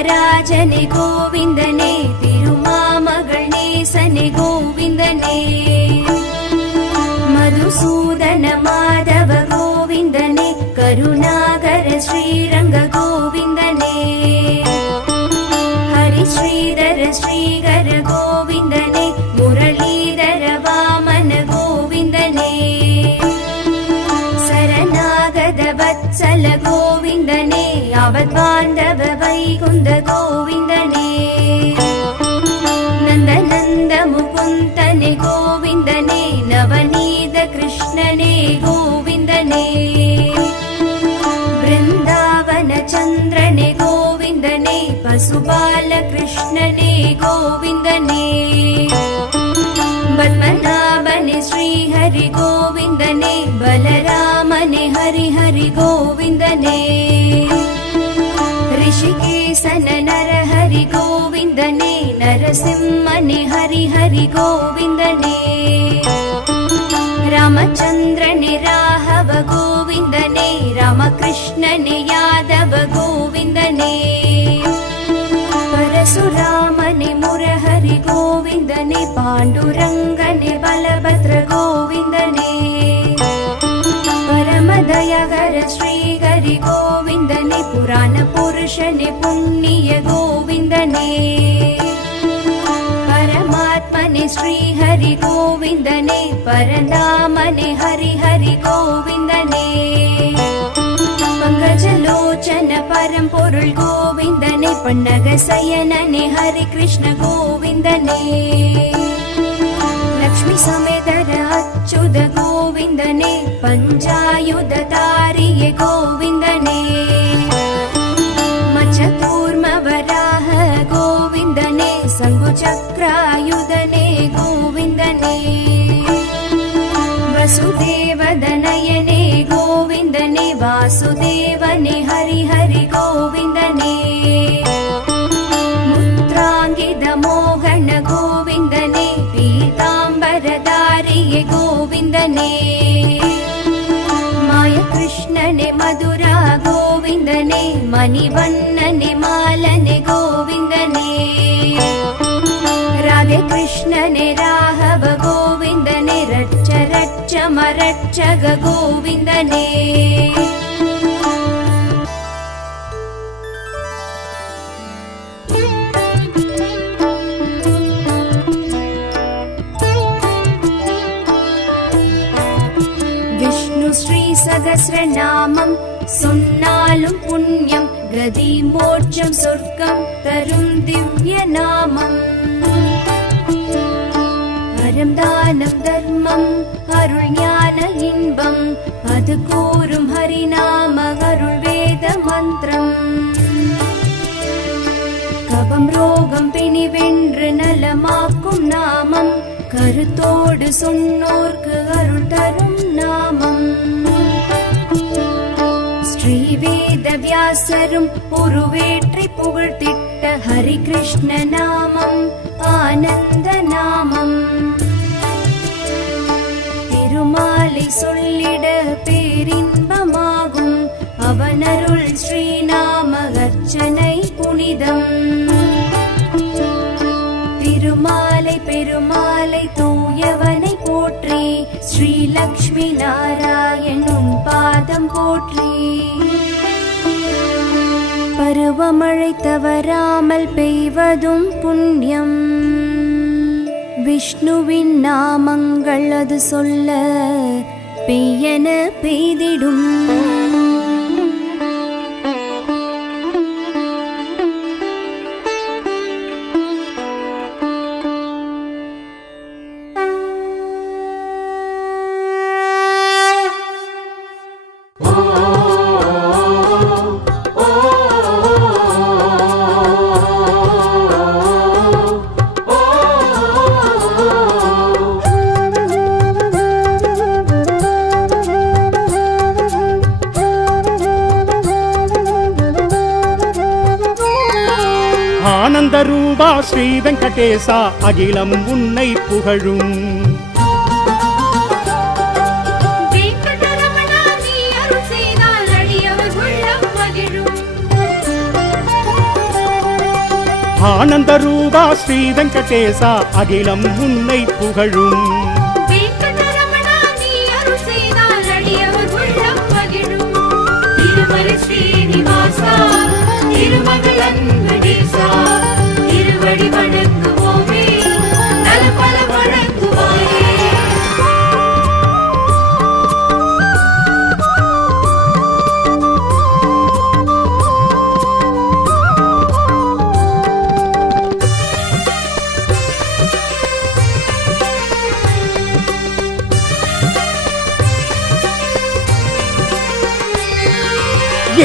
திருமராஜனே கோவிந்தனே, திருமாமகள் நேசனே கோவிந்தனே, மதுசூதன மாதவ கோவிந்தனே, கருணாகர ஸ்ரீரங்க கோவிந்தனே, ஹரி ஸ்ரீதர ஸ்ரீகர கோவிந்தனே, முரளீதர வாமன கோவிந்தனே, சரணாகத வத்சல கோவிந்தனே, அவத்பாந்தவ வைகுந்த கோவிந்தனே, நந்த நந்த முகுந்தனே கோவிந்தனே, நவநீத கிருஷ்ணனே கோவிந்தனே, பிருந்தாவன சந்திரனே கோவிந்தனே, பசுபால கிருஷ்ணனே கோவிந்தனே, பத்மநாபனே ஸ்ரீஹரி கோவிந்தனே, பலராமனே ஹரி ஹரி கோவிந்தனே, ரிஷிகேசன நரஹரி கோவிந்தனே, நரசிம்மனே ஹரி ஹரி கோவிந்தனே, ராமச்சந்திரனே ராഘவ கோவிந்தனே, ராமகிருஷ்ணனே யாதவ கோவிந்தனே, பரசுராமனே முரஹரி கோவிந்தனே, பாண்டுரங்கனே பலபத்ர கோவிந்தனே, பரமதயகர ஸ்ரீஹரி கோவிந்தனே, புராண புருஷனே புண்ணிய கோவிந்தனே, பரமாத்மனே ஸ்ரீஹரி கோவிந்தனே, பரந்தாமனே ஹரி ஹரி கோவிந்தனே, பங்கஜலோச்சன பரம்பொருள் கோவிந்தனே, பன்னக சயனனே ஹரி கிருஷ்ண கோவிந்தனே, லக்ஷ்மி சமேதர அச்சுத கோவிந்தனே, பஞ்சாயுத தாரிய கோவிந்தனே, மச்சகூர்ம வராஹ கோவிந்தனே, சங்கு சக்ராயுதனே கோவிந்தனே, வசுதேவதனயனே கோவிந்தனே, வாசுதேவனே ஹரி ஹரி கோவிந்தனே, முத்ராங்கித மோகன கோவிந்தனே, பீதாம்பரதாரிய கோவிந்தனே, மாய கிருஷ்ணனே மதுரா கோவிந்தனே, மணிவண்ணனே மாலனே கோவிந்தனே, ராதே கிருஷ்ணனே ராഘவ கோவிந்தனே, ரட்ச ரட்ச மரட்சக கோவிந்தனே, விஷ்ணு ஸ்ரீ சகஸ்ரநாமம் சொன்னாலும் புண்ணியம், கதி மோட்சம் சொர்க்கம் தரும் திவ்ய நாமம், அறம் தானம் தர்மம் அருள் ஞான இன்பம், அது கூறும் ஹரிநாம அருள் வேத மந்திரம், கபம் ரோகம் பிணி வென்று நலமாக்கும் நாமம், கருத்தோடு சொன்னோர்க்கு அருள் தரும் நாமம், ஸ்ரீவேத வியாசரும் உருவேற்றி புகழ்த்திட்ட ஹரி கிருஷ்ண நாமம் ஆனந்த நாமம், திருமாலை சொல்லிட பேரின்பமாகும், அவனருள் ஸ்ரீநாம அர்ச்சனை புனிதம், திருமாலை பெருமாளை தூயவனை போற்றி, ஸ்ரீ லக்ஷ்மி நாராயணன் பாதம் போற்றி, பருவமழை தவறாமல் பெய்வதும் புண்ணியம், விஷ்ணுவின் நாமங்கள் அது சொல்ல பெய்யென பெய்திடும், ஆனந்த ரூபா ஸ்ரீ வெங்கடேசா அகிலம் உன்னை புகழும். ஆனந்த ரூபா ஸ்ரீ வெங்கடேசா அகிலம் உன்னை புகழும். வெங்கடரமணா நீ அருள் செய்தால் அடியவர் உள்ளம் மகிழும். திருமலை ஸ்ரீனிவாசா திருமகள் அன்பனேசா திருவடி வணங்குவோமே நலபல வழங்குவாயே.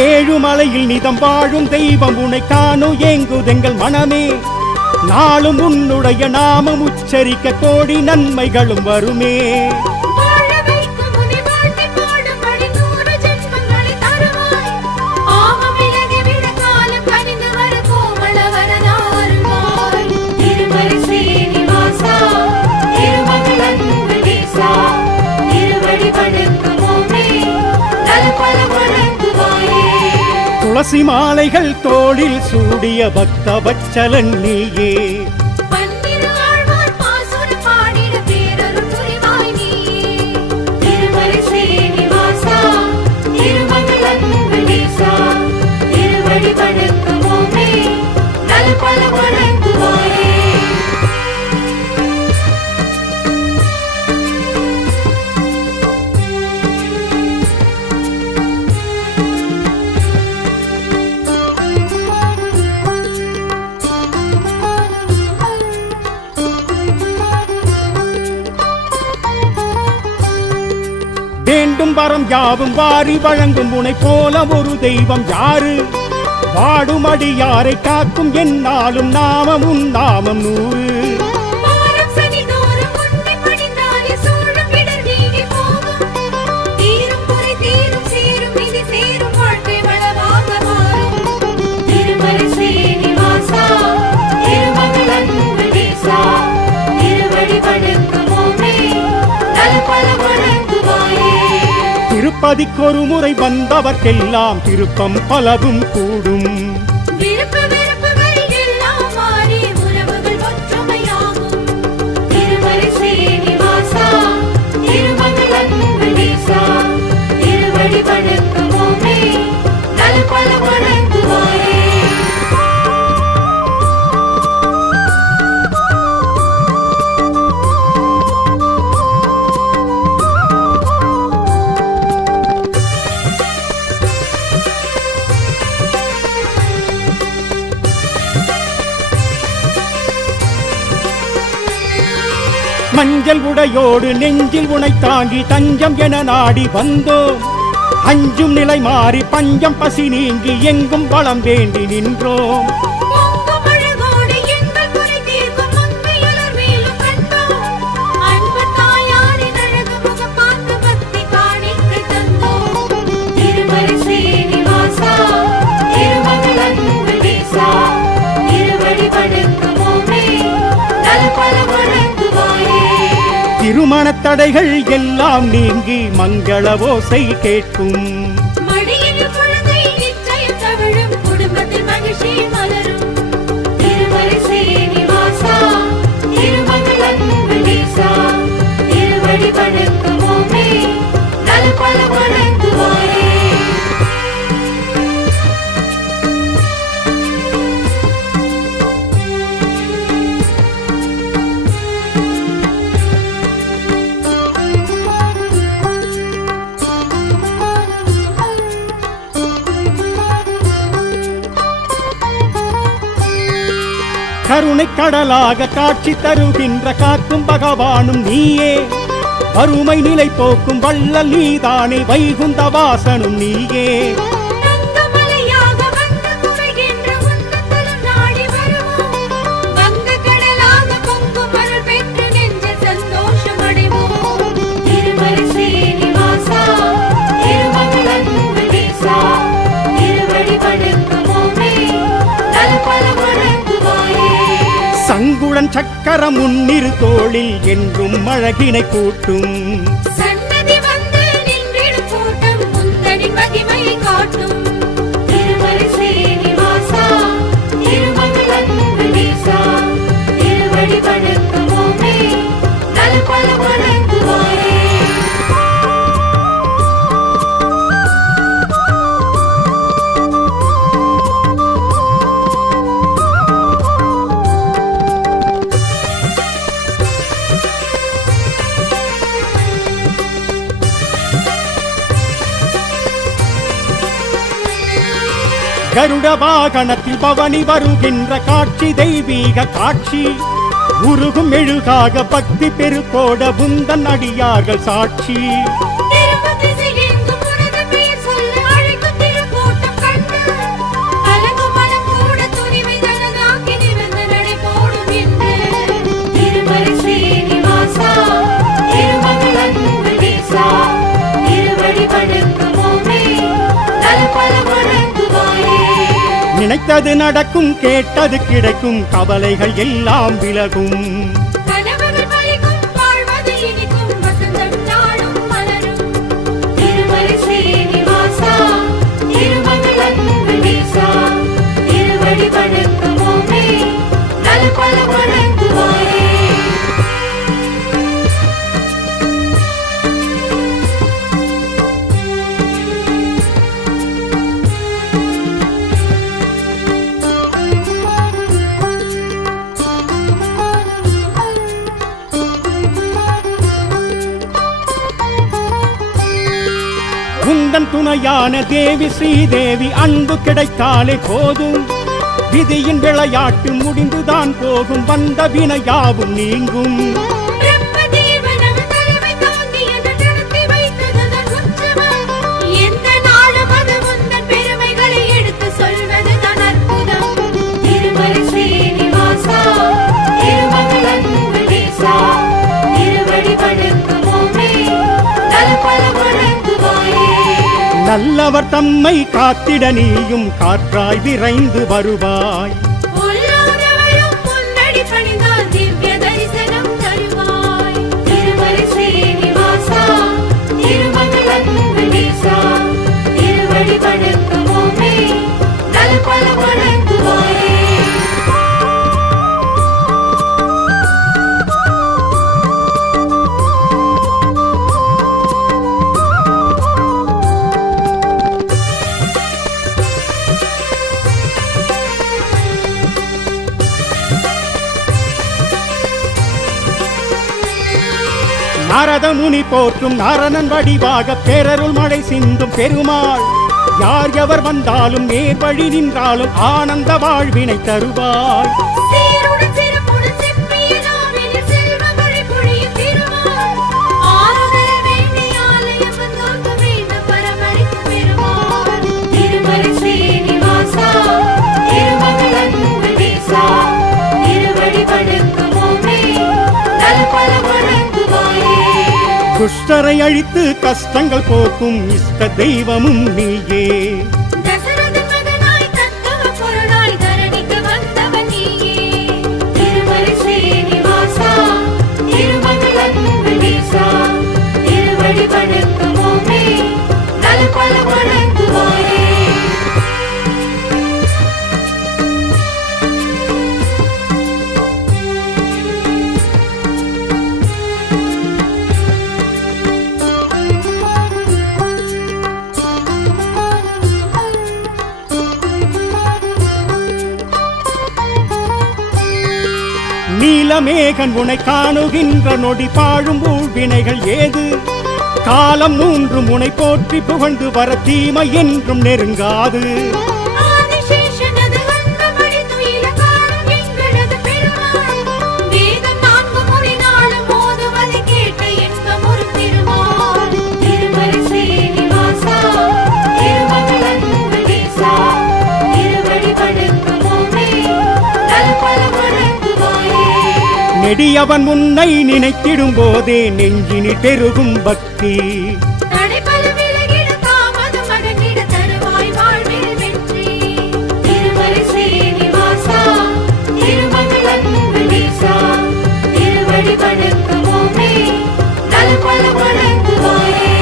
ஏழுமலையில் நிதம் வாழும் தெய்வம் உனை காணும் ஏங்குதெங்கள் மனமே. நாளும் உன்னுடைய நாமம் உச்சரிக்க கோடி நன்மைகளும் வருமே. வாழ வைக்கும் உன்னை வாழ்த்தி பாடும்படி 100 ஜென்மங்களை தருவாய். பாவம் விலகி விட காலம் கனிந்து வர கோமள வரதா அருள்வாய். திருமலை ஸ்ரீனிவாசா திருமகள் அன்பனேசா திருவடி வணங்குவோமே நலபல வழங்குவாயே. துளசி மாலைகள் தோளில் சூடிய பக்த வச்சலன் நீயே. பன்னிரு ஆழ்வார் பாசுரம் பாடிட பேரருள் புரிவாய் நீயே. திருமலை ஸ்ரீனிவாசா திருமகள் அன்பனேசா திருவடி வணங்குவோமே நலபல வழங்குவாயே. வேண்டும் வரம் யாவும் வாரி வழங்கும் உனை போல ஒரு தெய்வம் யாரு? வாடும் அடியாரை காக்கும் என்னாலும் நாமம் உன் நாமம் 100. வாரம் சனிதோறும் உன்னை பணிந்தாலே சூழும் இடர் நீங்கி போகும். தீரும் குறை தீரும் சேரும் விதி சேரும் வாழ்க்கை வளமாக மாறும். திருமலை ஸ்ரீனிவாசா திருமகள் அன்பனேசா திருவடி வணங்குவோமே நலபல வழங்குவாயே. திருப்பதிக்கொரு முறை வந்தவர்க்கெல்லாம் திருப்பம் பலவும் கூடும். விருப்பு வெறுப்புகள் எல்லாம் மாறி உறவுகள் ஒற்றுமையாகும். திருமலை ஸ்ரீனிவாசா திருமகள் அன்பனேசா திருவடி வணங்குவோமே நலபல வழங்குவாயே. மஞ்சள் உடையோடு நெஞ்சில் உனை தாங்கி தஞ்சம் என நாடி வந்தோம். அஞ்சும் நிலை மாறி பஞ்சம் பசி நீங்கி எங்கும் வளம் வேண்டி நின்றோம். பொங்கும் அழகோடு எங்கள் குறை தீர்க்கும் மங்கையலர் மேலும் கண்டோம். அன்பு தாயாரின் அழகு முகம் பார்த்து பக்தி காணிக்கை தந்தோம். திருமலை ஸ்ரீனிவாசா திருமகள் அன்பனேசா திருவடி வணங்குவோமே நலபல வழங்குவாயே. திருமணத் தடைகள் எல்லாம் நீங்கி மங்கள ஓசை கேட்கும். மடியில் குழந்தை நிச்சயம் தவழும் குடும்பத்தில் மகிழ்ச்சி மலரும். திருமலை ஸ்ரீனிவாசா திருமகள் அன்பனேசா திருவடி வணங்குவோமே நலபல வழங்குவாயே. கருணை கடலாக காட்சி தருகின்ற காக்கும் பகவானும் நீயே. வறுமை நிலை போக்கும் வள்ளல் நீதானே வைகுந்த வாசனும் நீயே. தங்கமலையாக வந்து குறைகின்ற உன்னதலம் நாடி வருவோம். வங்கக் கடலாக பொங்கும் அருள் பெற்று நெஞ்சில் சந்தோஷம் அடைவோம். திருமலை ஸ்ரீனிவாசா திருமகள் அன்பனேசா திருவடி வணங்குவோமே நலபல வழங்குவாயே. சங்குளன் சக்கரம் முன்னிரு தோளில் என்றும் அழகினை கூட்டும். சன்னதி வந்து நின்றிடும் கூட்டம் முந்தனின் மகிமையை காட்டும். திருமலை ஸ்ரீனிவாசா திருமகள் அன்பனேசா கருட வாகனத்தில் பவனி வருகின்ற காட்சி தெய்வீக காட்சி உருகும் மெழுகாக பக்தி பெருக்கோட உந்தன் அடியார்கள் சாட்சி திரும்ப திசையெங்கும் உனது பெயர் சொல்ல அழைக்கும் திருக்கூட்டம் கண்டு கலங்கும் மனம் கூட துணிவை தனதாக்கி நிமிர்ந்து நடை போடும் என்று திருமலை ஸ்ரீனிவாசா திருமகள் அன்புதேசா திருவடி வணங்குவோமே நலபல வணங்குவாயே. நினைத்தது நடக்கும் கேட்டது கிடைக்கும் கவலைகள் எல்லாம் விலகும் கனவுகள் பலிக்கும் வாழ்வது இனிக்கும் வசந்தம் நாளும் மலரும் திருமலை ஸ்ரீனிவாசா திருமகள் அன்புதேசா திருவடி வணங்குவோமே நலபல வணங்குவாயே. உந்தன் துணையான தேவி ஸ்ரீதேவி அன்பு கிடைத்தாலே போதும் விதியின் விளையாட்டு முடிந்துதான் போகும் வந்த வினையாவும் நீங்கும் பிரம்மதேவன் தலைமை தாங்கியது நடத்தி வைத்ததுதான் உற்சவம் எந்த நாளும் அது உந்தன் பெருமைகளை எடுத்து சொல்வதுதான் அற்புதம் திருமலை ஸ்ரீனிவாசா திருமகள் அன்புதேசா திருவடி வணங்குவோமே நலபல வணங்குவாயே. நல்லவர் தம்மை காத்திட நீயும் காற்றாய் விரைந்து வருவாய் உள்ளோனவரும் முன்னடி பணிந்தால் திவ்ய தரிசனம் தருவாய் திருமலை ஸ்ரீனிவாசா திருமகள் அன்புதேசா திருவடி வணங்குவோமே நலபல வணங்குவாயே. நாரத முனி போற்றும் நாரணன் வடிவாக பேரருள் மழை சிந்தும் பெருமாள் யார் எவர் வந்தாலும் நேர் வழி நின்றாலும் ஆனந்த வாழ்வினை தருவாய் சீருடன் சிறப்புடன் செப்பிய நாவினில் செல்வ மழை பொழியும் திருமால் ஆறுதல் வேண்டி ஆலயம் வந்தோர்க்கு வேண்டும் பரமரிக்கும் பெருமாள் திருமலை ஸ்ரீனிவாசா திருமகள் அன்புதேசா திருவடி வணங்குவோமே நலபல வணங்குவாயே. துஷ்டரை அழித்து கஷ்டங்கள் போக்கும் இஷ்ட தெய்வமும் நீயே தசரதன் மகனாய் தத்துவ பொருளாய் தரணிக்கு வந்தவன் நீயே திருமலை ஸ்ரீனிவாசா திருமகள் அன்புதேசா திருவடி வணங்குவோமே நலபல வணங்குவாயே. நீலமேகன் உனை காணுகின்ற நொடி பாழும் ஊழ்வினைகள் ஏது காலம் மூன்று முனை போற்றி புகழ்ந்து வர தீமை என்றும் நெருங்காது ஆதிசேஷனது வந்தமடி துயில காணும் எங்களது பெருமாள் வேதம் நான்கு முறை நாளும் ஓதுவதை கேட்ட இன்பம் ஒரு திருமால் திருமலை ஸ்ரீனிவாசா திருமகள் அன்புதேசா திருவடி வணங்குவோமே நலபல வணங்குவாயே. நெடியவன் உன்னை நினைத்திடும் போதே நெஞ்சினில் பெருகும் பக்தி தடைபல விலகிட தாமதம் அகற்றிட தருவாய் வாழ்வில் வெற்றி திருமலை ஸ்ரீனிவாசா திருமகள் அன்புதேசா திருவடி வணங்குவோமே நலபல வணங்குவாயே.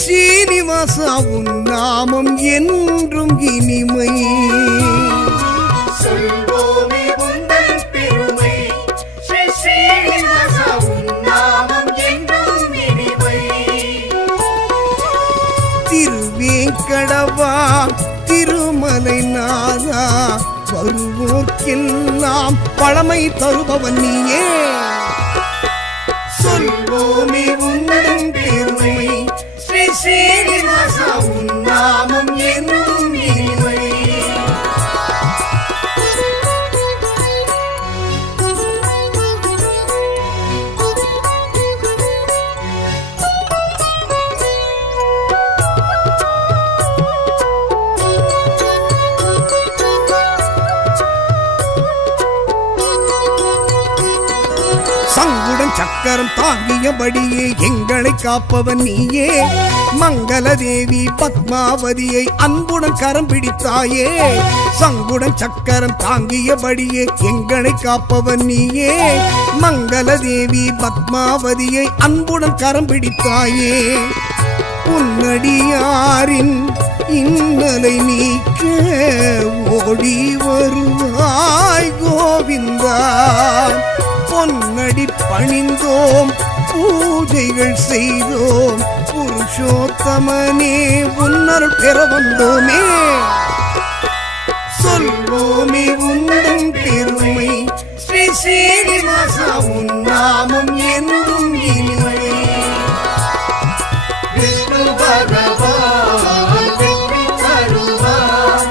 ஸ்ரீனிவாசா உன் நாமம் என்றும் இனிமை. சொல்வோமே உந்தன் பெருமை, ஸ்ரீ ஸ்ரீனிவாசா உன் நாமம் என்றும் இனிமை. திருவேங்கடவா திருமலை நாதா வருவோர்க்கெல்லாம் பழமை தருபவன் நீயே. சொல்வோமே உந்தன் பெருமை, ஸ்ரீ ஸ்ரீனிவாசா உன் நாமம் என்றும் இனிமை. சங்குடன் சக்கரம் தாங்கியபடியே எங்களை காப்பவன் நீயே. மங்கள தேவி பத்மாவதியை அன்புடன் கரம் பிடித்தாயே. சங்குடன் சக்கரம் தாங்கியபடியே எங்களை காப்பவன் நீயே. மங்கள தேவி பத்மாவதியை அன்புடன் கரம் பிடித்தாயே. உன்னடியாரின் இன்னலை நீக்க ஓடி வருவாய் கோவிந்தா. பொன்னடி பணிந்தோம் பூஜைகள் செய்தோம் புருஷோத்தமனே உன்னருள் பெற வந்தோமே. சொல்வோமே உந்தன் பெருமை, ஸ்ரீ ஸ்ரீனிவாசா உன் நாமம் என்றும் இனிமை. விஷ்ணு பகவான் வெற்றி தருவார்,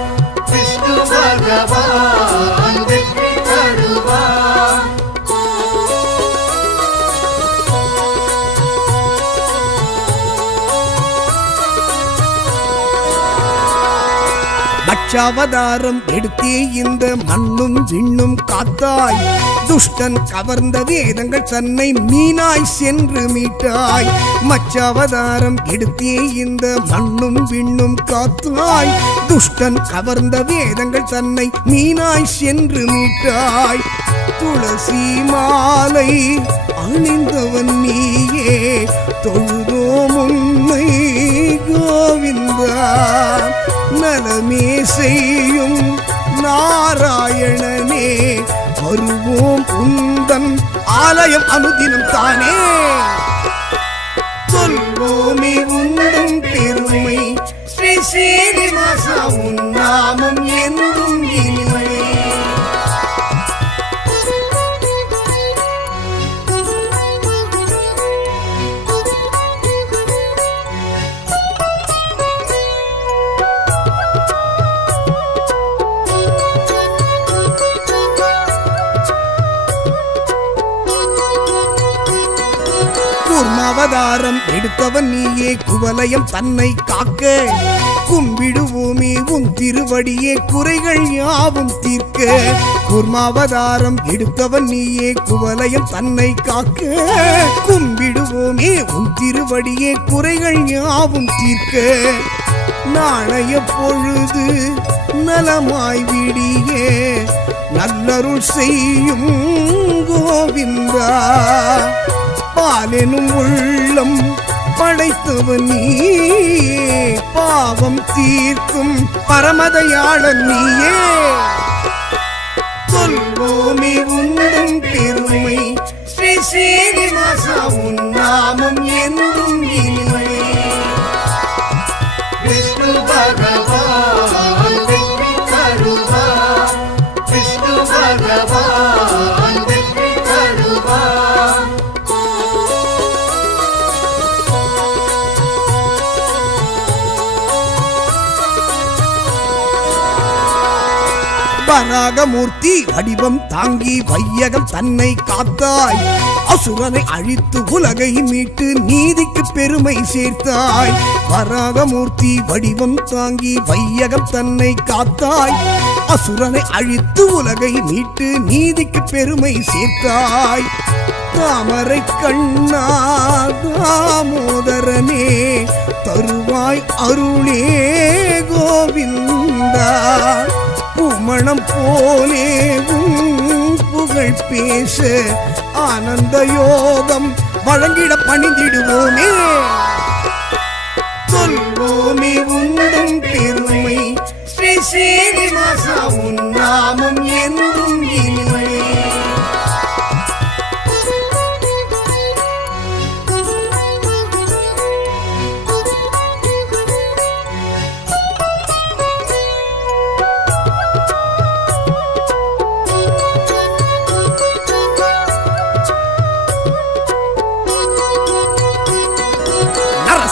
விஷ்ணு பகவான் வெற்றி தருவார். மச்சாவதாரம் எடுத்தே இந்த மண்ணும் விண்ணும் காத்தாய். துஷ்டன் கவர்ந்த வேதங்கள் தன்னை மீனாய் சென்று மீட்டாய். மச்சாவதாரம் எடுத்தே இந்த மண்ணும் விண்ணும் காத்தாய். துஷ்டன் கவர்ந்த வேதங்கள் தன்னை மீனாய் சென்று மீட்டாய். துளசி மாலை அணிந்தவன் நீயே தொழுதோம் உன்னை கோவிந்தா. நலமே செய்யும் நாராயணனே வருவோம் உந்தன் ஆலயம் அனுதினம் தானே. சொல்வோமே உந்தன் பெருமை, ஸ்ரீ ஸ்ரீனிவாசா உன் நாமம் என்றும் இனிமை. கூர்மாவதாரம் எடுத்தவன் நீயே குவலயம் தன்னை காக்க. கும்பிடுவோமே உன் திருவடியே குறைகள் யாவும் தீர்க்க. கூர்மாவதாரம் எடுத்தவன் நீயே குவலயம் தன்னை காக்க. கும்பிடுவோமே உன் திருவடியே குறைகள் யாவும் தீர்க்க. நாளைய பொழுது நலமாய் விடியே நல்லருள் செய்யும் கோவிந்தா. பாலெனும் உள்ளம் படைத்தவன் நீயே பாவம் தீர்க்கும் பரமதயாளன் நீயே. சொல்வோமே உந்தன் பெருமை, ஸ்ரீ ஸ்ரீனிவாசா உன் நாமம் என்றும் இனிமை. விஷ்ணு பகவான் வெற்றி தருவார், விஷ்ணு பகவான் வெற்றி தருவார். வராகமூர்த்தி வடிவம் தாங்கி வையகம் தன்னை காத்தாய். அசுரனை அழித்து உலகை மீட்டு நீதிக்கு பெருமை சேர்த்தாய். வராகமூர்த்தி வடிவம் தாங்கி வையகம் தன்னை காத்தாய். அசுரனை அழித்து உலகை மீட்டு நீதிக்கு பெருமை சேர்த்தாய். தாமரை கண்ணா தாமோதரனே தருவாய் அருளே கோவிந்தா. பூமணம் போலே புகழ் பேச ஆனந்த யோகம் வழங்கிட பணிந்திடுவோமே.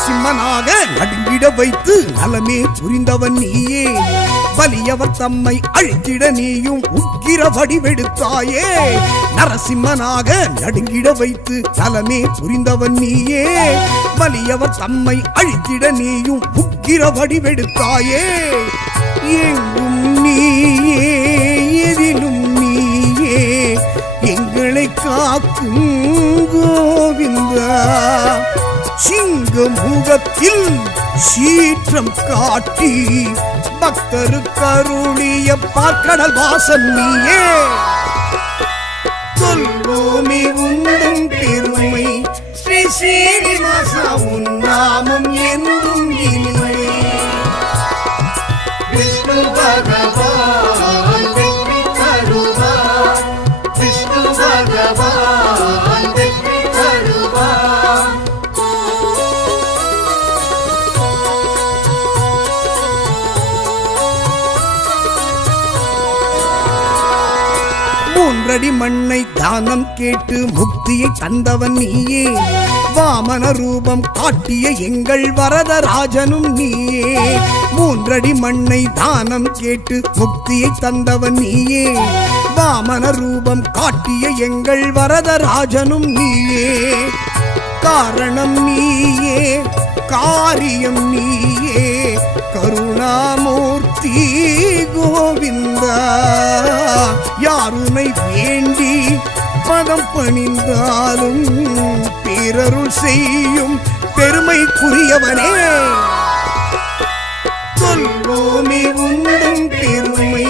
நரசிம்மனாக நடுங்கிட வைத்து நலமே புரிந்தவன் நீயே. வலியவர் தம்மை அழித்திட நீயும் உக்கிர வடிவெடுத்தாயே. நரசிம்மனாக நடுங்கிட வைத்து நலமே புரிந்தவன் நீயே. வலியவர் தம்மை அழித்திட நீயும் உக்கிர வடிவெடுத்தாயே. எங்கும் நீயே எதிலும் நீயே எங்களை காக்கும் கோவிந்தா. சிங்க முகத்தில் சீற்றம் காட்டி பக்தருக்கருளிய பார்க்கடல் வாசன் நீயே. சொல்வோமே உண்டும் பெருமை ஸ்ரீ சீனிவாசா உன் நாமம் என்றும் இனிமை. விஷ்ணு பகவான் வெற்றி தருவார். விஷ்ணு பகவான் வெற்றி தருவார். மூன்றடி மண்ணை தானம் கேட்டு முக்தியை தந்தவன் நீயே. வாமன ரூபம் காட்டிய எங்கள் வரதராஜனும் நீயே. மூன்றடி மண்ணை தானம் கேட்டு முக்தியை தந்தவன் நீயே. வாமன ரூபம் காட்டிய எங்கள் வரதராஜனும் நீயே. காரணம் நீயே காரியம் நீயே கருணாமூர்த்தி கோவிந்தா. யாருனை வேண்டி பதம் பணிந்தாலும் பேரருள் செய்யும் பெருமைக்குரியவனே. சொல்வோமே உண்டும் பெருமை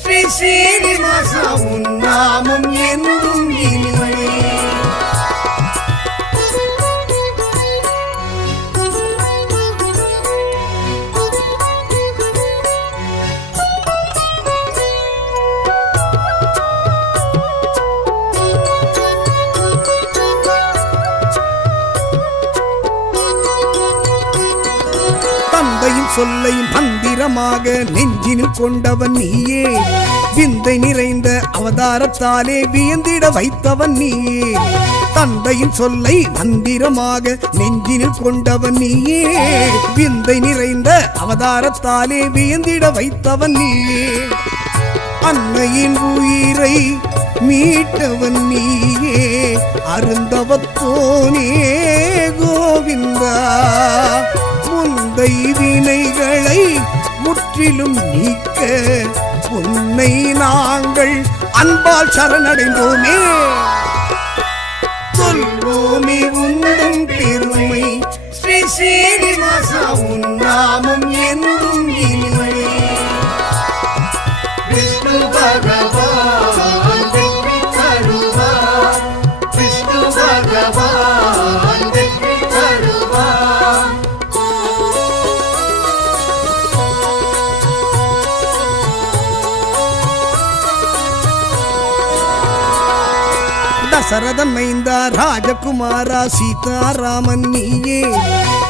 ஸ்ரீ சீனிவாசா உன் நாமம் என்றும் இனிமை. தந்தையின் சொல்லை மந்திரமாக நெஞ்சினில் கொண்டவன் நீயே. விந்தை நிறைந்த அவதாரத்தாலே வியந்திட வைத்தவன் நீயே. தந்தையின் சொல்லை மந்திரமாக நெஞ்சினில் கொண்டவன் நீயே. விந்தை நிறைந்த அவதாரத்தாலே வியந்திட வைத்தவன் நீயே. அன்னையின் உயிரை மீட்டவன் நீயே. அருந்தவத்தோனே கோவிந்தா. முந்தை வினைகளை முற்றிலும் நீக்க உன்னை நாங்கள் அன்பால் சரணடைந்தோமே. சொல்வோமே உண்டும் பெருமை ஸ்ரீ சீனிவாசா உன் நாமம் என்றும் இனிமை. விஷ்ணு பகவான் வெற்றி தருவார். விஷ்ணு பகவான் வெற்றி தருவார். தசரதன் மைந்தா ராஜகுமாரா சீதாராமன் நீயே.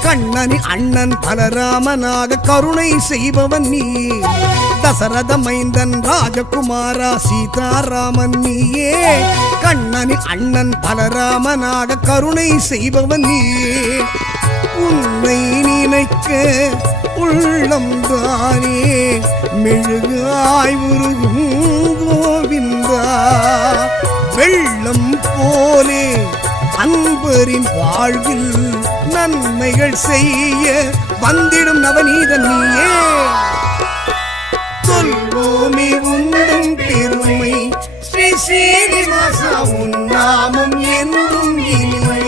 கண்ணனின் அண்ணன் பலராமனாக கருணை செய்பவன் நீயே. தசரத மைந்தன் ராஜகுமாரா சீதாராமன் நீயே. கண்ணனின் அண்ணன் பலராமனாக கருணை செய்பவன் நீயே. உன்னை நினைக்க உள்ளம் தானே மெழுகாய் உருகும் கோவிந்தா. வெள்ளம் போலே அன்பரின் வாழ்வில் நன்மைகள் செய்ய வந்திடும் நவநீதன் நீயே. சொல்வோமே உண்டும் பெருமை ஸ்ரீ சீனிவாசா உன் நாமம் என்றும் இனிமை.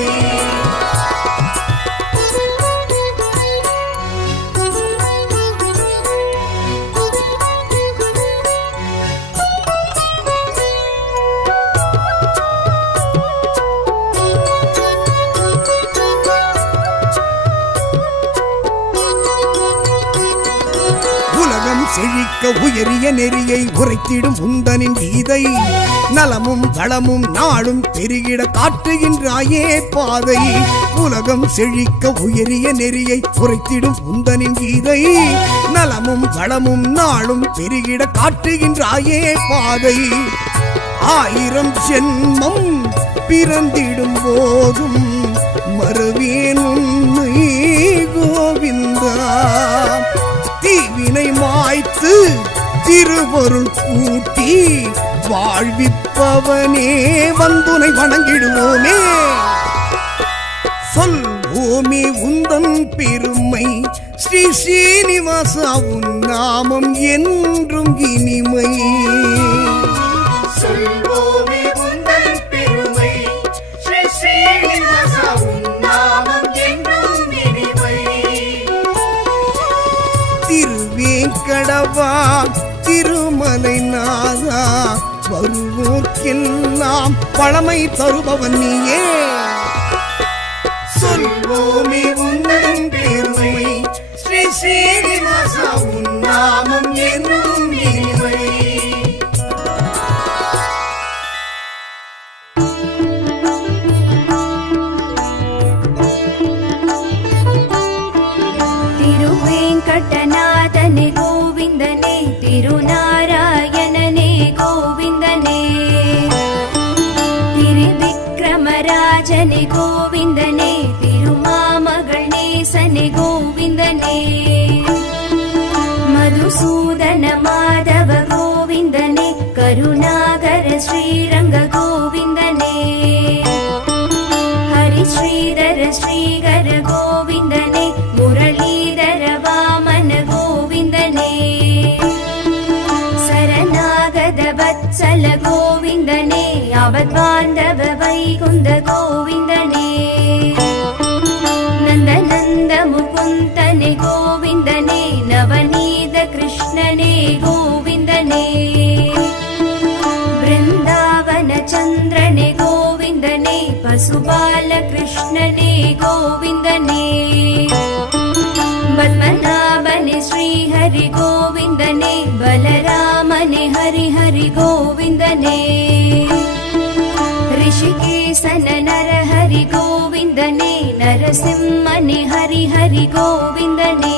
செழிக்க உயரிய நெறியை உரைத்திடும் உந்தனின் கீதை. நலமும் வளமும் நாளும் பெருகிட காட்டுகின்றாயே பாதை. உலகம் செழிக்க உயரிய நெறியை உரைத்திடும் உந்தனின் கீதை. நலமும் வளமும் நாளும் பெருகிட காட்டுகின்றாயே பாதை. 1000 ஜென்மம் பிறந்திடும் போதும் மறுவேன் உன்னை திருவருள் கூட்டி வாழ்விப்பவனே வந்துனை வணங்கிடுவோமே. சொல்வோமே உந்தன் பெருமை ஸ்ரீ ஸ்ரீனிவாசா உன் நாமம் என்றும் இனிமை. சொல்வோமே உந்தன் பெருமை ஸ்ரீ ஸ்ரீனிவாசா உன் நாமம் என்றும் இனிமை. திருவேங்கடவா திருமலை நாதா வருவோர்க்கெல்லாம் பழமை தருபவன் நீயே. சொல்வோமே உந்தன் பெருமை ஸ்ரீ ஸ்ரீனிவாசா உன் நாமம் என்றும் இனிமை. திருவேங்கடநாதனே கோவிந்தனே திருநாராயணனே கோவிந்தனே திரிவிக்ரமராஜனே கோவிந்தனே திருமாமகள் நேசனே கோவிந்தனே மதுசூதன மாதவ கோவிந்தனே கருணாகர ஸ்ரீரங்க கோவிந்தனே ஹரி ஸ்ரீதர ஸ்ரீகர கோவிந்தனே முரளீதர வாமன கோவிந்தனே சரணாகத வத்சல கோவிந்தனே அவத்வாந்தவ வைகுந்த கோவிந்தனே நந்தநந்த முகுந்தனே கோவிந்தனே நவநீத கிருஷ்ணனே கோவிந்தனே பிருந்தாவன சந்திரனே கோவிந்தனே பசுபால கிருஷ்ணனே கோவிந்தனே பத்மநாபனே ஸ்ரீஹரி கோவிந்தனே பலராமனே ஹரி ஹரி கோவிந்தனே ரிஷிகேசன நரஹரி கோவிந்தனே நரசிம்மனே ஹரி ஹரி கோவிந்தனே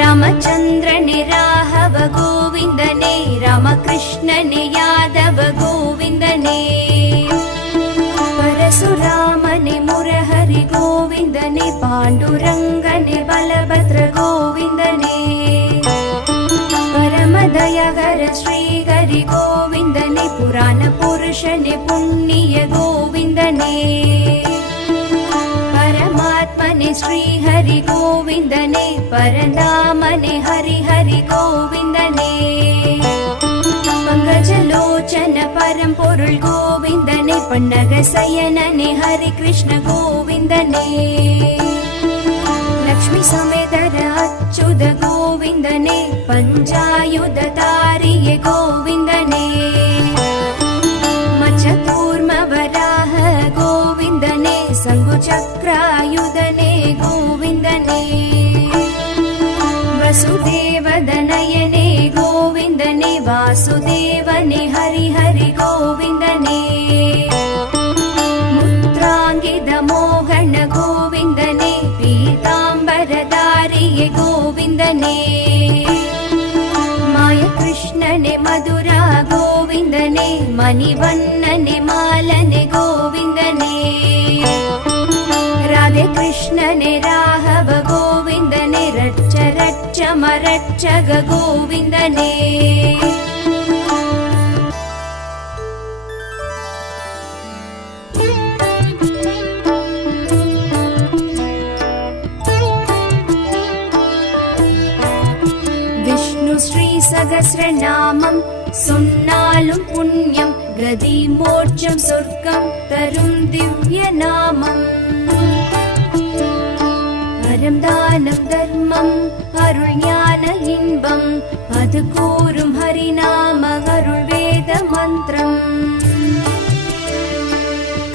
ராமச்சந்திரனே ராഘவ கோவிந்தனே ராமகிருஷ்ணனே யாதவ கோவிந்தனே பரசுராமனே முரஹரி கோவிந்தனே பாண்டுரங்கனே பலபத்ர கோவிந்தனே பரமதயகர ஸ்ரீஹரி கோவிந்தனே புராண புருஷனே புண்ணிய கோவிந்தனே பரமாத்மனே ஸ்ரீஹரி கோவிந்தனே பரந்தாமனே ஹரி ஹரி கோவிந்தனே பங்கஜலோச்சன பரம்பொருள் கோவிந்தனே பன்னக சயனனே ஹரி கிருஷ்ண கோவிந்தனே லக்ஷ்மி சமேதர அச்சுத கோவிந்தனே பஞ்சாயுத தாரிய கோவிந்தனே மச்சகூர்ம வராஹ கோவிந்தனே சங்கு சக்ராயுதனே கோவிந்தனே வசுதேவதனயனே கோவிந்தனே வாசுதேவனே ஹரி ஹரி கோவிந்தனே முத்ராங்கித மோகன கோவிந்தனே பீதாம்பரதாரிய கோவிந்தனே மாய கிருஷ்ணனே மதுரா கோவிந்தனே மணிவண்ணனே மாலனே கோவிந்தனே ராதே கிருஷ்ணனே ராഘவ கோவிந்தனே ரட்ச ரட்ச மரட்சக கோவிந்தனே விஷ்ணு ஸ்ரீ சகஸ்ரநாமம் சொன்னாலும் புண்ணியம் கதி மோட்சம் சொர்க்கம் தரும் திவ்ய நாமம் அறம் தானம் தர்மம் அருள் ஞான இன்பம் அது கூறும் ஹரிநாம அருள் வேத மந்திரம்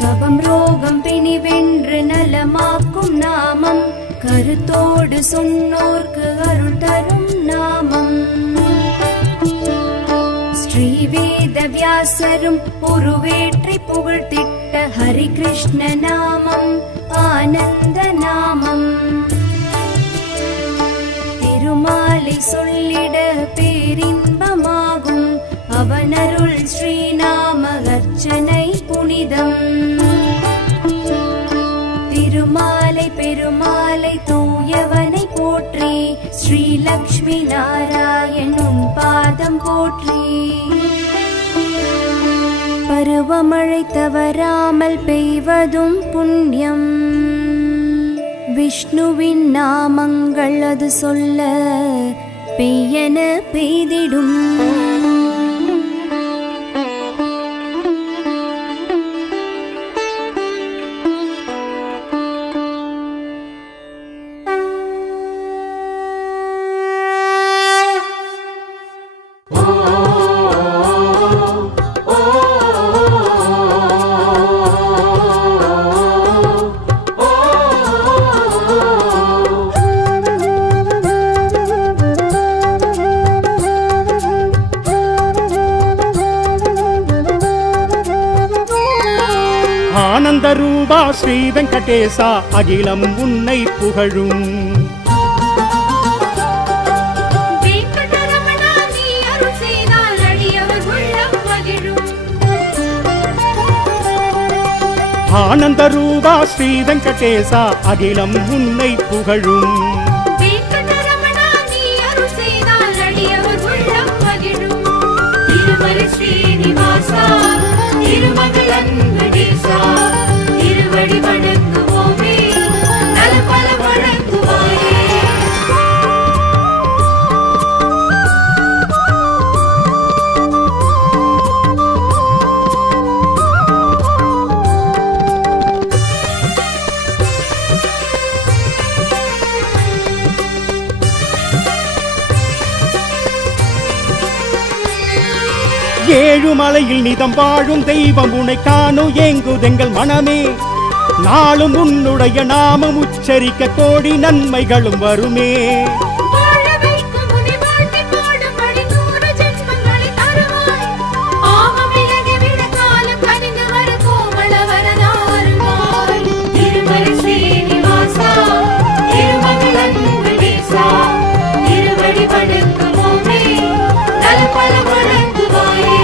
கபம் ரோகம் பிணி வென்று நலமாக்கும் நாமம் கருத்தோடு சொன்னோர்க்கு அருள் தரும் நாமம் ஸ்ரீவேத வியாசரும் உருவேற்றி புகழ்த்திட்ட ஹரி கிருஷ்ண நாமம் ஆனந்த நாமம் திருமாலை சொல்லிட பேரின்பமாகும் அவனருள் ஸ்ரீநாம அர்ச்சனை புனிதம் திருமாலை பெருமாளை தூயவனை போற்றி ஸ்ரீ ஸ்ரீ லக்ஷ்மி நாராயண் உன் பாதம் போற்றி. பருவமழை தவறாமல் பெய்வதும் புண்ணியம், விஷ்ணுவின் நாமங்கள் அது சொல்ல பெய்யென பெய்திடும். ஆனந்த ரூபா ஸ்ரீ வெங்கடேசா அகிலம் உன்னை புகழும். ஆனந்த ரூபா ஸ்ரீ வெங்கடேசா அகிலம் உன்னை புகழும். ஸ்ரீனிவாசா திருமகளன் நடேசா திருவடி வணங்குவோமே நலபல வழங்குவாயே. ஏழுமலையில் நிதம் வாழும் தெய்வம் உன்னை காணு ஏங்குதெங்கள் மனமே. நாளும் உன்னுடைய நாமம் உச்சரிக்க கோடி நன்மைகளும் வருமே. திருமலை ஸ்ரீனிவாசா திருமகளன் நடேசா திருவடி வணங்குவோமே நலபல வழங்குவாயே.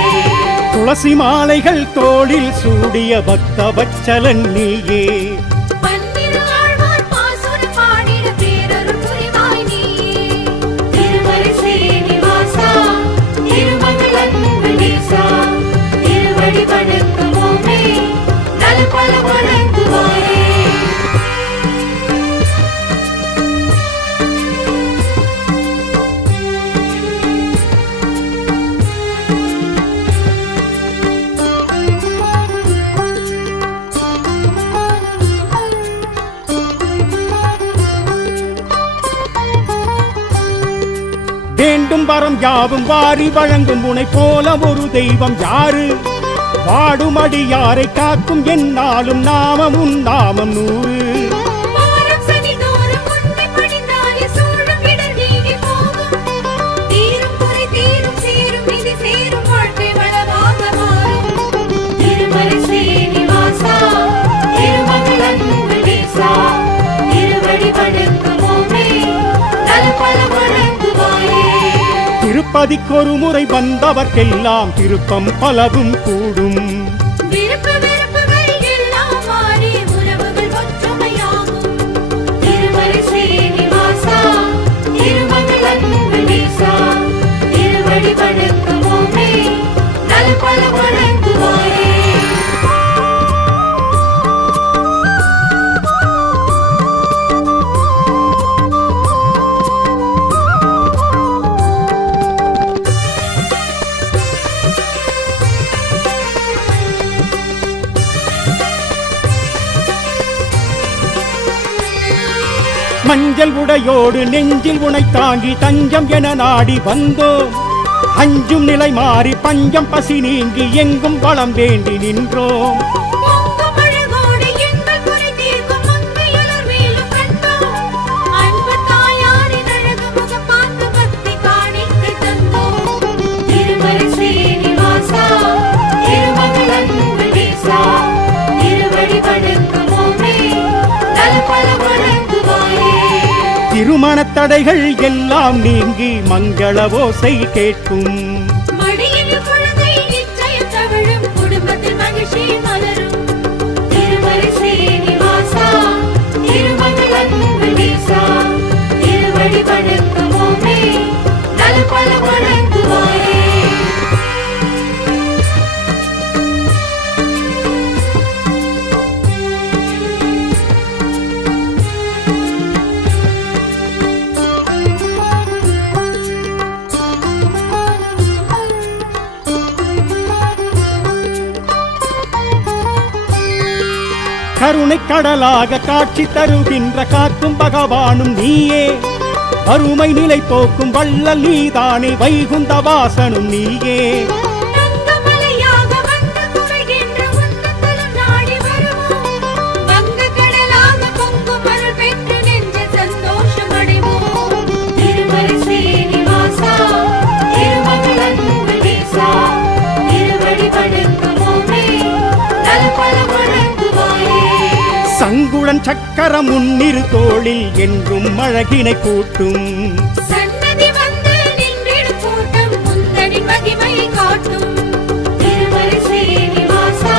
துளசி மாலைகள் தோளில் சூடிய பக்த வச்சலன் நீயே. திருமலை ஸ்ரீனிவாசா திருமகளன் நடேசா திருவடி வணங்குவோமே நலபல வழங்குவாயே. வேண்டும் வரம் யாவும் வாரி வழங்கும் உனை போல ஒரு தெய்வம் யாரு? வாடும் அடியாரை காக்கும் என்னாலும் நாமம் உன் நாமம் 100. திருமலை ஸ்ரீனிவாசா திருமகளன் நடேசா திருவடி வணங்குவோமே நலபல வழங்குவாயே. திருப்பதிக்கொரு முறை வந்தவர்க்கெல்லாம் திருப்பம் பலவும் கூடும். திருமலை ஸ்ரீனிவாசா திருமகளன் நடேசா திருவடி வணங்குவோமே நலபல வழங்குவாயே. மஞ்சள் உடையோடு நெஞ்சில் உனை தாங்கி தஞ்சம் என நாடி வந்தோம். அஞ்சும் நிலை மாறி பஞ்சம் பசி நீங்கி எங்கும் வளம் வேண்டி நின்றோம். திருமலை ஸ்ரீனிவாசா திருமகளன் நடேசா திருவடி வணங்குவோமே நலபல வழங்குவாயே. திருமணத் தடைகள் எல்லாம் நீங்கி மங்கள ஓசை கேட்கும். திருமலை ஸ்ரீனிவாசா திருமகளன் நடேசா திருவடி வணங்குவோமே நலம் பல வழங்குவாயே. கருணை கடலாக காட்சி தருகின்ற காக்கும் பகவானும் நீயே, வறுமை நிலை போக்கும் வள்ளல் நீதானே, வைகுந்த வாசனும் நீயே. தங்கமலையாக வந்து குறைகின்ற உன்னதலம் நாடி வருவோம். வங்கக்கடலாக பொங்கும் அருள் பெற்று நெஞ்சில் சந்தோஷம் அடைவோம். திருமலை ஸ்ரீனிவாசா, திருமகள் அன்பு நேசா, திருவடி வணங்குவோமே, நலம் பல வழங்குவாயே. சங்குடன் சக்கரம் முன்னிரு தோளில் என்றும் அழகினை கூட்டும். சன்னதி வந்து நின்றிடும் கூட்டம் முந்தனின் மகிமையை காட்டும். திருமலை ஸ்ரீனிவாசா,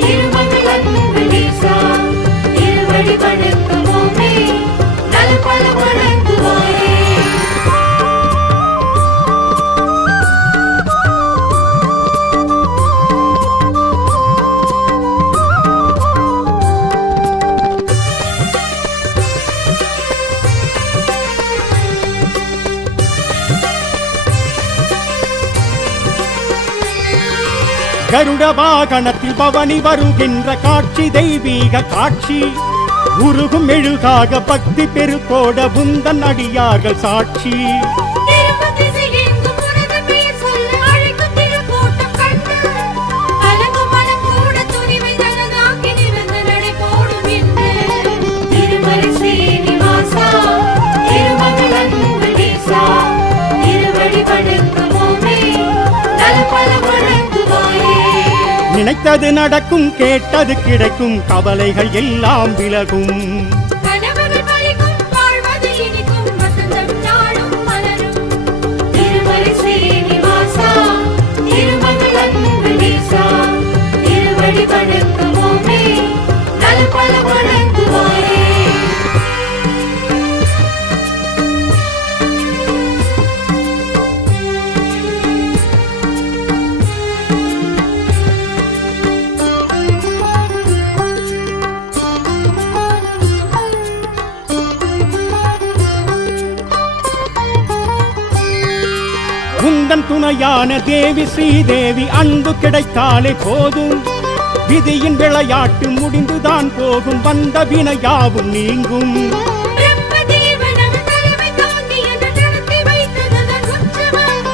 திருமகள் அன்பு நேசா, திருவடி வணங்குவோமே, நலம் பல வழங்குவாயே. கருட வாகனத்தில் பவனி வருகின்ற காட்சி தெய்வீக காட்சி, உருகும் மெழுகாக பக்தி பெருக்கோட புந்தன் அடியார்கள் சாட்சி. திருப்பதி சிலிங்கும் உனது பெயர் சொல்ல அழைக்கும் திருக்கூட்டம் கண்டு, கலங்கும் மனம் கூட துணிவை தனதாக்கி நிமிர்ந்து நடை போடும் என்று. திருமலை ஸ்ரீனிவாசா, திருமகள் அன்பு நேசா, திருவடி வணங்குவோமே, நலம் பல வழங்குவாயே. நினைத்தது நடக்கும், கேட்டது கிடைக்கும், கவலைகள் எல்லாம் விலகும். கனவுகள் பலிக்கும், வாழ்வது இனிக்கும், வசந்தம் நாளும் மலரும். திருமலை ஸ்ரீனிவாசா, திருமகள் அன்பு நேசா, திருவடி வணங்குவோமே, நலம் பல வழங்குவாயே. உந்தன் துணையான தேவி ஸ்ரீதேவி அன்பு கிடைத்தாலே போதும், விதியின் விளையாட்டு முடிந்துதான் போகும், வந்த வினையாவும் நீங்கும். பிரம்மதேவன் தலைமை தாங்கி என்னை நடத்தி வைத்ததுதான் உற்சவம்.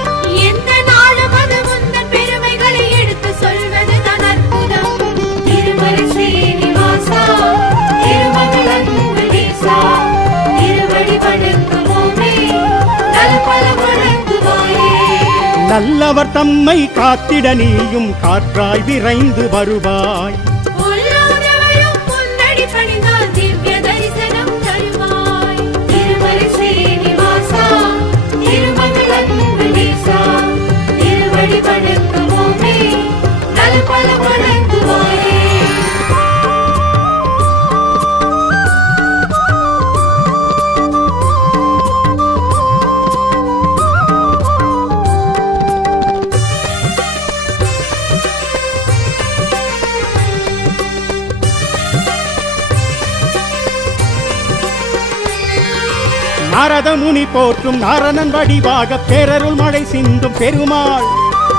எந்த நாளும் அது உந்தன் பெருமைகளை எடுத்து சொல்வதுதான் அற்புதம். திருமலை ஸ்ரீனிவாசா, திருமகள் அன்பு நேசா, திருவடி வணங்குவோமே, நலம் பல வழங்குவாயே. நல்லவர் தம்மை காத்திட நீயும் காற்றாய் விரைந்து வருவாய். உள்ளோனவரும் முன்னடி பணிந்தால் திவ்ய தரிசனம் தருவாய். திருமலை ஸ்ரீனிவாசா, திருமகள் அன்பு நேசா, திருவடி வணங்குவோமே, நலம் பல வழங்குவாயே. நாரத முனி போற்றும் நாரணன் வடிவாக பேரருள் மழை சிந்தும் பெருமாள்,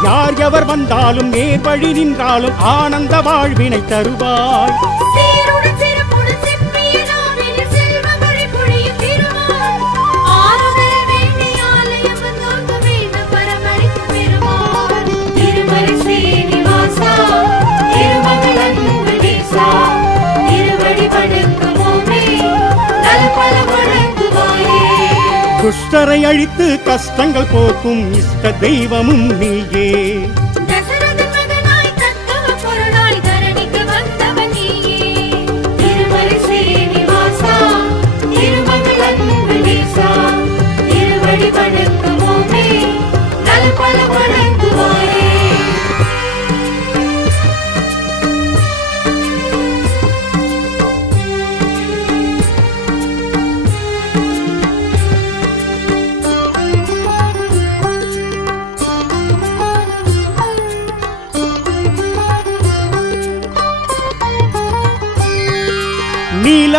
யார் எவர் வந்தாலும் நேர் வழி நின்றாலும் ஆனந்த வாழ்வினை தருவாய். சீருடன் சிறப்புடன் செப்பிய நாவினில் செல்வ மழை பொழியும் திருமால், ஆறுதல் வேண்டிய ஆலயம் வந்தோர்க்கு வேண்டும் பரமளிக்கும் பெருமாள். திருமலை ஸ்ரீனிவாசா, திருமகள் அன்பு நேசா, திருவடி வணங்குவோமே, நலம் பல வழங்குவாயே. துஷ்டரை அழித்து கஷ்டங்கள் போக்கும் இஷ்ட தெய்வமும் நீயே. தசரதன் மகனாய் தத்துவ பொருளாய் தரணிக்கு வந்தவன் நீயே. திருமலை ஸ்ரீனிவாசா, திருமகள் அன்பு நேசா, திருவடி வணங்குவோமே, நலம் பல வழங்குவாயே.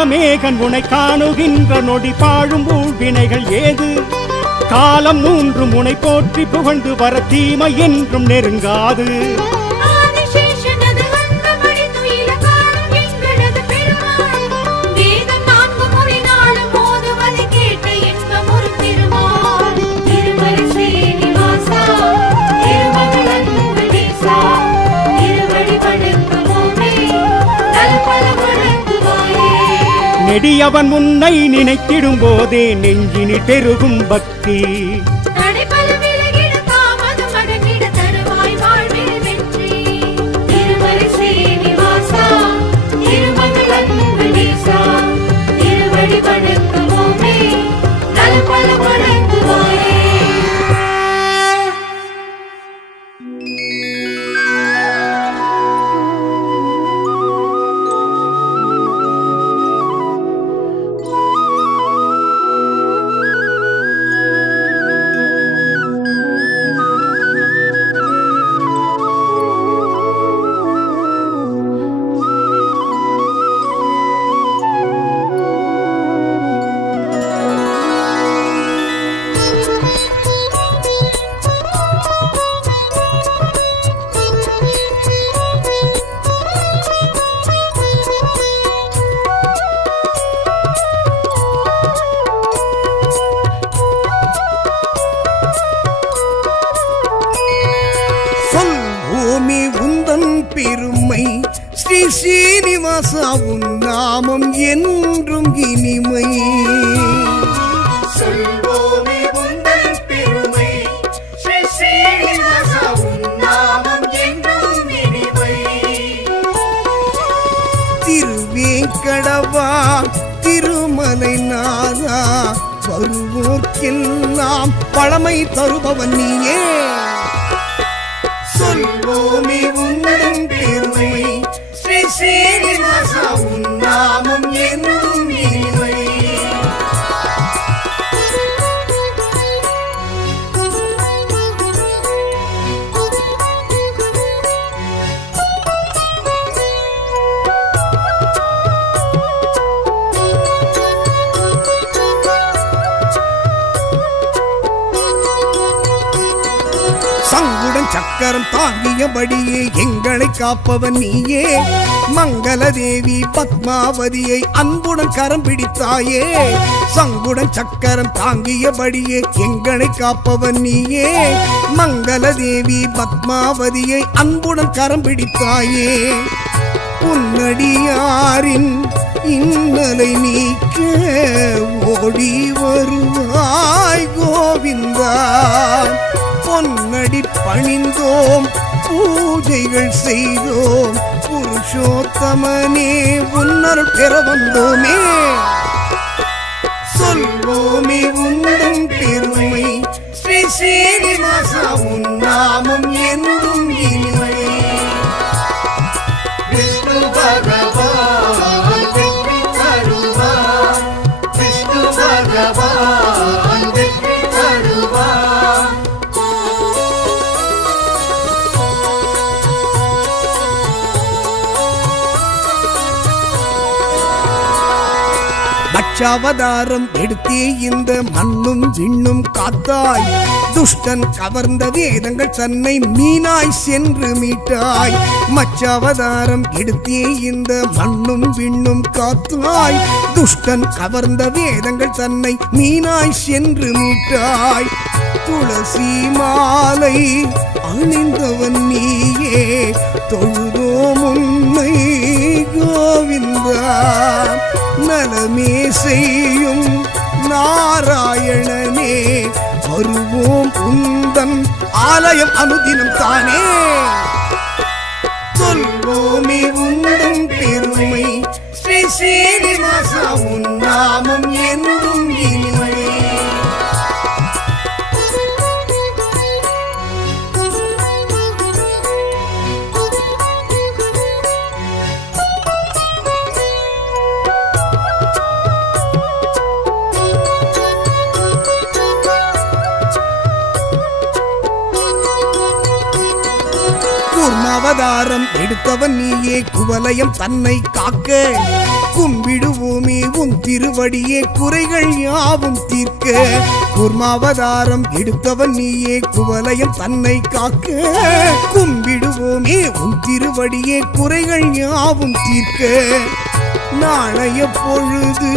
நீலமேகன் உனை காணுகின்ற நொடி பாழும் ஊழ்வினைகள் ஏது காலம் 3 முனை போற்றி புகழ்ந்து வர தீமை என்றும் நெருங்காது ஆதிசேஷனது வந்தபடி துயில காணும் எங்களது பெருமாள் வேதம் 4 முறை நாளும் ஓதுவதை கேட்ட இன்பம் ஒரு திருமால் திருமலை ஸ்ரீனிவாசா திருமகள் அன்புடேசா திருவடி வணங்குவோமே நல்பல வணங்குவாயே நெடியவன் முன்னை நினைத்திடும் போதே நெஞ்சினில் பெருகும் பக்தி தடைபல விலகிட தாமதம் அடங்கிட தருவாய் வாழ்வில் வெற்றி திருமலை ஸ்ரீனிவாசா திருமகள் அன்புடேசா திருவடி வணங்குவோமே நல்பல வணங்குவாயே சொல் பூமி உந்தன் பெருமை ஸ்ரீ ஸ்ரீனிவாசா உன் நாமம் என்றும் இனிமை சொல்வோமே உந்தன் பெருமை ஸ்ரீ ஸ்ரீனிவாசா உன் நாமம் என்றும் இனிமை திருவேங்கடவா திருமலை நாதா வருவோர்க்கெல்லாம் பழமை தருபவன் நீயே சொல்வோமே உந்தன் பெருமை ஸ்ரீ ஸ்ரீனிவாசா உன் நாமம் என்றும் இனிமை சங்குடன் சக்கரம் தாங்கியபடியே எங்களை காப்பவன் நீயே மங்களதேவி பத்மாவதியை அன்புடன் கரம் பிடித்தாயே சங்குடன் சக்கரம் தாங்கியபடியே எங்களை காப்பவன் நீயே மங்களதேவி பத்மாவதியை அன்புடன் கரம் பிடித்தாயே உன்னடியாரின் இன்னலை நீக்க ஓடி வருவாய் கோவிந்தா பொன்னடி பணிந்தோம் பூஜைகள் செய்தோம் புருஷோத்தமனே உன்னருள் பெற வந்தோமே சொல்வோமே உந்தன் பெருமை ஸ்ரீ ஸ்ரீனிவாசா உன் நாமம் என்றும் இனிமை விஷ்ணு பகவான் வெற்றி தருவார் விஷ்ணு பகவான் வெற்றி தருவார் பட்சாவதாரம் எடுத்தே இந்த மண்ணும் விண்ணும் காத்தாய் துஷ்டன் கவர்ந்த வேதங்கள் தன்னை மீனாய் சென்று மீட்டாய் மச்சாவதாரம் எடுத்தே இந்த மண்ணும் விண்ணும் காத்தாய் துஷ்டன் கவர்ந்த வேதங்கள் தன்னை மீனாய் சென்று மீட்டாய் துளசி மாலை அணிந்தவன் நீயே தொழுதோம் உன்னை கோவிந்தா நலமே செய்யும் நாராயணனே வருவோம் உந்தன் ஆலயம் அனுதினம் தானே சொல்வோமே உந்தன் பெருமை ஸ்ரீ ஸ்ரீனிவாசா உன் நாமம் என்றும் இனிமை கூர்மாவதாரம் எடுத்தவன் நீயே குவலயம் தன்னை காக்க கும்பிடுவோமே உன் திருவடியே குறைகள் யாவும் தீர்க்க கூர்மாவதாரம் எடுத்தவன் நீயே குவலயம் தன்னை காக்க கும்பிடுவோமே உன் திருவடியே குறைகள் யாவும் தீர்க்க நாளைய பொழுது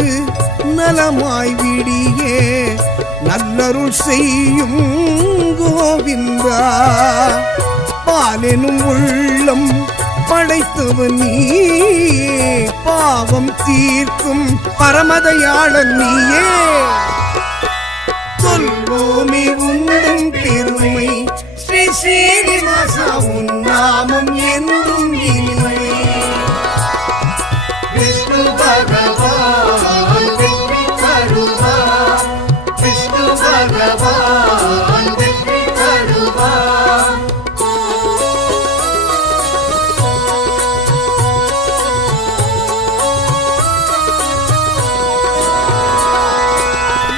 நலமாய் விடியே நல்லருள் செய்யும் கோவிந்தா பாலெனும் உள்ளம் படைத்தவன் நீயே பாவம் தீர்க்கும் பரமதயாளன் நீயே சொல்வோமே உந்தன் பெருமை ஸ்ரீ ஸ்ரீனிவாசா உன் நாமம் என்றும் இனிமை விஷ்ணு பகவான் வெற்றி தருவார் விஷ்ணு பகவான் வெற்றி தருவார்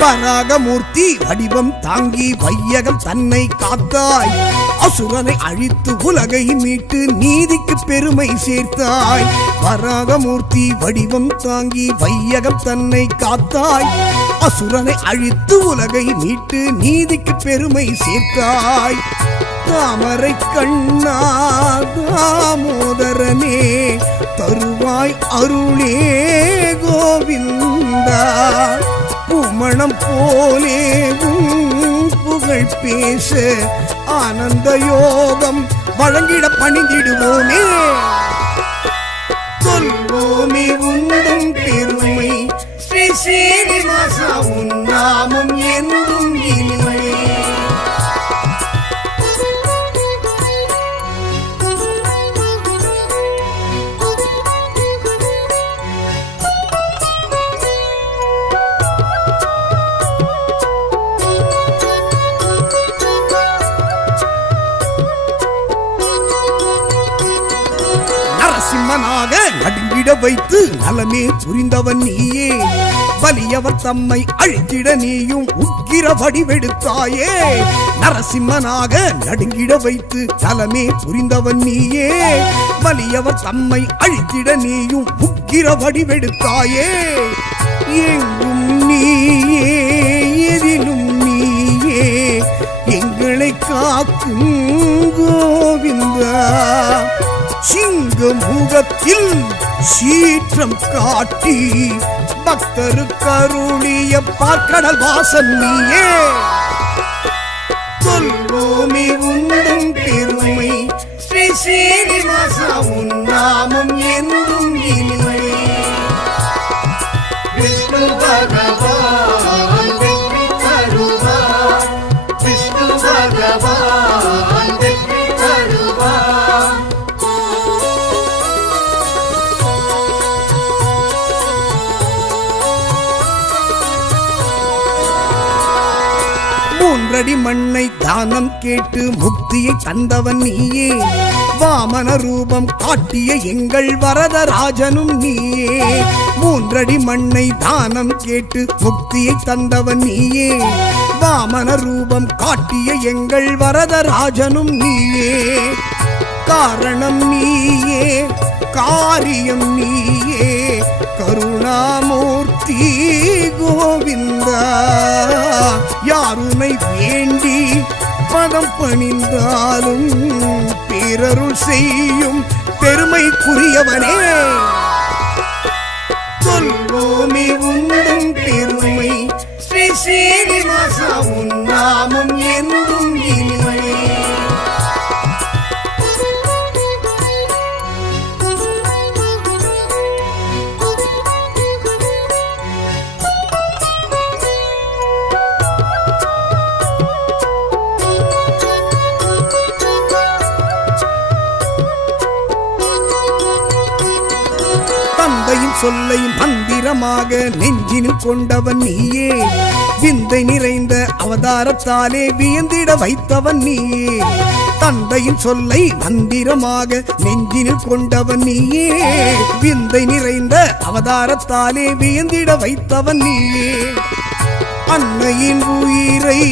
வராகமூர்த்தி வடிவம் தாங்கி வையகம் தன்னை காத்தாய் அசுரனை அழித்து உலகை மீட்டு நீதிக்கு பெருமை சேர்த்தாய் வராகமூர்த்தி வடிவம் தாங்கி வையகம் தன்னை காத்தாய் அசுரனை அழித்து உலகை மீட்டு நீதிக்கு பெருமை சேர்த்தாய் தாமரை கண்ணா தாமோதரனே தருவாய் அருளே கோவிந்தா பூமணம் போலே புகழ் பேச ஆனந்த யோகம் வழங்கிட பணிந்திடுவோமே சொல்வோமே உந்தன் பெருமை ஸ்ரீ ஸ்ரீனிவாசா உன் நாமம் என்றும் இனிமை நரசிம்மனாக நடுங்கிட வைத்து நலமே புரிந்தவன் நீயே வலியவர் தம்மை அழித்திட நீயும் உக்கிர வடிவெடுத்தாயே நரசிம்மனாக நடுங்கிட வைத்து நலமே புரிந்தவன் நீயே வலியவர் தம்மை அழித்திட நீயும் உக்கிர வடிவெடுத்தாயே எங்கும் நீயே எதிலும் நீயே எங்களை காக்கும் கோவிந்தா சிங்க முகத்தில் சீற்றம் காட்டி பக்தருக்கருளிய பார்க்கடல் வாசன் நீயே சொல்வோமே உந்தன் பெருமை ஸ்ரீ ஸ்ரீனிவாசா உன் நாமம் என்றும் இனிமை விஷ்ணு பகவான் வெற்றி தருவார் விஷ்ணு பகவான் வெற்றி தருவார் மூன்றடி மண்ணை தானம் கேட்டு முக்தியை தந்தவன் நீயே வாமன ரூபம் காட்டிய எங்கள் வரதராஜனும் நீயே மூன்றடி மண்ணை தானம் கேட்டு முக்தியை தந்தவன் நீயே வாமன ரூபம் காட்டிய எங்கள் வரதராஜனும் நீயே காரணம் நீயே காரியம் நீயே கருணாமூர்த்தி கோவிந்தா யாருனை வேண்டி பதம் பணிந்தாலும் பிறருள் செய்யும் பெருமைக்குரியவனே சொல்வோமே உந்தன் பெருமை ஸ்ரீ ஸ்ரீனிவாசா உன் நாமம் என்றும் இனிமை தந்தையின் சொல்லை மந்திரமாக நெஞ்சினில் கொண்டவன் நீயே விந்தை நிறைந்த அவதாரத்தாலே வியந்திட வைத்தவன் நீயே தந்தையின் சொல்லை மந்திரமாக நெஞ்சினில் கொண்டவன் நீயே விந்தை நிறைந்த அவதாரத்தாலே வியந்திட வைத்தவன் நீயே அன்னையின் உயிரை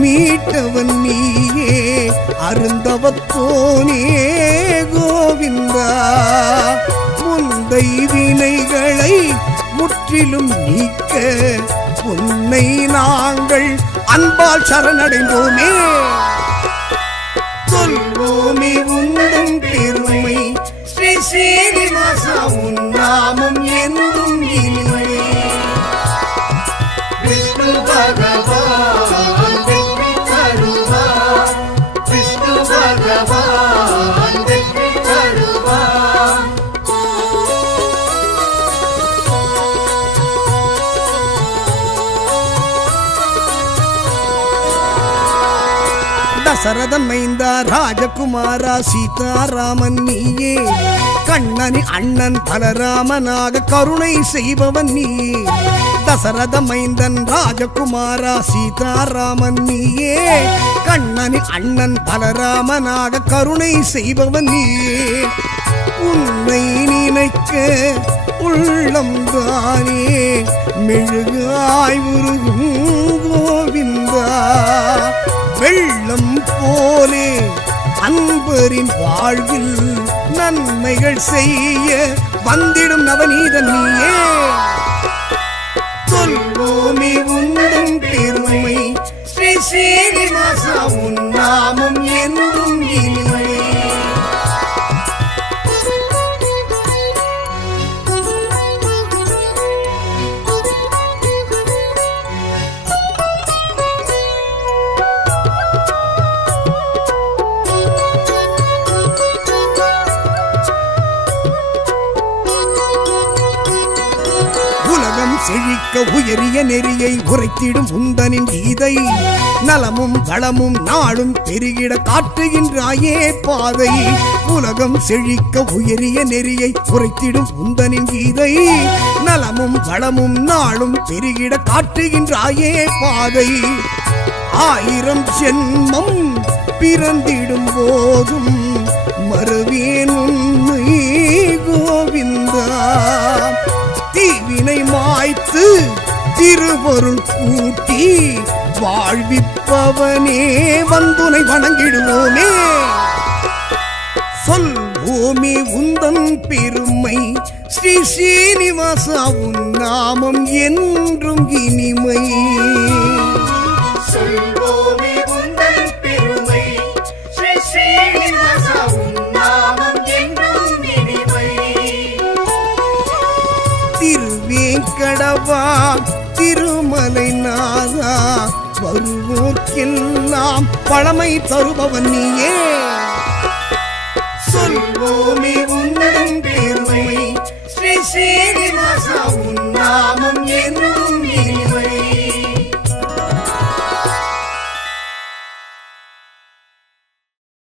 மீட்டவன் நீயே அருந்தவத்தோனே கோவிந்தா முந்தை வினைகளை முற்றிலும் நீக்க உன்னை நாங்கள் அன்பால் சரணடைந்தோமே. சொல்வோமே உந்தன் பெருமை ஸ்ரீ ஸ்ரீனிவாசா, உன் நாமம் என்றும் இனிமை. விஷ்ணு பகவான் வெற்றி தருவார், விஷ்ணு பகவான் வெற்றி தருவார். தசரதன் மைந்தா ராஜகுமாரா சீதாராமன் நீயே, கண்ணனின் அண்ணன் பலராமனாக கருணை செய்பவன் நீயே. தசரத மைந்தன் ராஜகுமாரா சீதாராமன் நீயே, கண்ணனின் அண்ணன் பலராமனாக கருணை செய்பவன் நீயே. உன்னை நினைக்க உள்ளம் தானே மெழுகாய் உருகும் கோவிந்தா. வெள்ளம் போலே அன்பரின் வாழ்வில் நன்மைகள் செய்ய வந்திடும் நவநீதன் நீயே. சொல்வோமே உந்தன் பெருமை ஸ்ரீ ஸ்ரீனிவாசா, உன் நாமம் என்றும் இனிமை. செழிக்க உயரிய நெறியை உரைத்திடும் உந்தனின் கீதை, நலமும் வளமும் நாளும் பெருகிட காட்டுகின்றாயே பாதை. உலகம் செழிக்க உயரிய நெறியை உரைத்திடும் உந்தனின் கீதை, நலமும் வளமும் நாளும் பெருகிட காட்டுகின்றாயே பாதை. 1000 ஜென்மம் பிறந்திடும் போதும் மறுவேன் உன்னை கோவிந்தா. தீவினை மாய்த்து திருவருள் கூட்டி வாழ்விப்பவனே வந்துனை வணங்கிடுவோமே. சொல்வோமே உந்தன் பெருமை ஸ்ரீ ஸ்ரீனிவாசா, உன் நாமம் என்றும் இனிமை. சொல்வோமே உந்தன் பெருமை ஸ்ரீ ஸ்ரீனிவாசா, உன் நாமம் என்றும் இனிமை. திருவேங்கடவா திருமலை நாதா, வருவோர்க்கெல்லாம் பழமை தருபவன் நீயே. சொல்வோமே உந்தன் பெருமை ஸ்ரீ ஸ்ரீனிவாசா, உன் நாமம் என்றும் இனிமை.